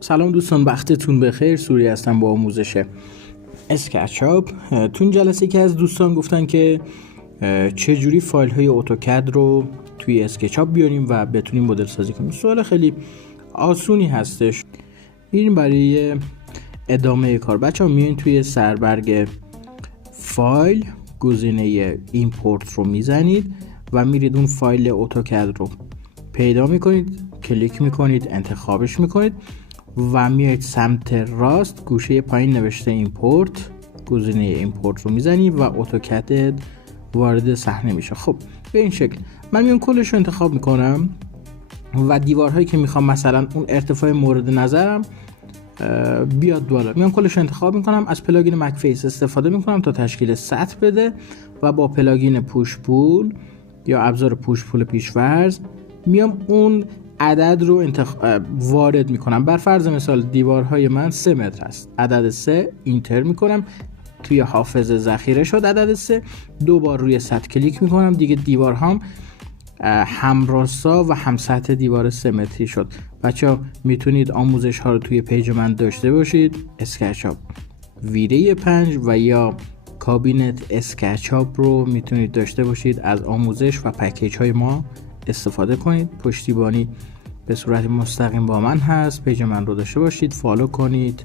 سلام دوستان، وقتتون بخیر. سوری هستم با آموزش اسکچاپ. تو این جلسه که از دوستان گفتن که چجوری فایل های اتوکد رو توی اسکچاپ بیاریم و بتونیم مدل سازی کنیم. سوال خیلی آسونی هستش. میریم برای ادامه کار. بچه ها میرین توی سربرگ فایل گزینه ایمپورت رو میزنید و میرید اون فایل اتوکد رو پیدا میکنید، کلیک میکنید، انتخابش میکنید و میایید سمت راست گوشه پایین نوشته ایمپورت، گزینه ایمپورت رو میزنید و اتوکد وارد صحنه میشه. خب به این شکل من میام کلش رو انتخاب میکنم و دیوارهایی که میخوام مثلا اون ارتفاع مورد نظرم بیاد بالا میام کلش رو انتخاب میکنم. از پلاگین مکفیس استفاده میکنم تا تشکیل سطح بده و با پلاگین پوش پول یا ابزار پوش پول پیش‌فرض میام اون عدد رو وارد میکنم. بر فرض مثال دیوارهای من 3 متر است، عدد 3 اینتر میکنم، توی حافظه ذخیره شد عدد 3. 2 بار روی سطح کلیک میکنم، دیگه دیوارهام همراستا و هم سطح دیوار 3 متری شد. بچه‌ها میتونید آموزش ها رو توی پیج من داشته باشید، اسکچاپ ویره 5 و یا کابینت اسکچاپ رو میتونید داشته باشید. از آموزش و پکیج های ما استفاده کنید. پشتیبانی به صورت مستقیم با من هست. پیج من رو داشته باشید، فالو کنید.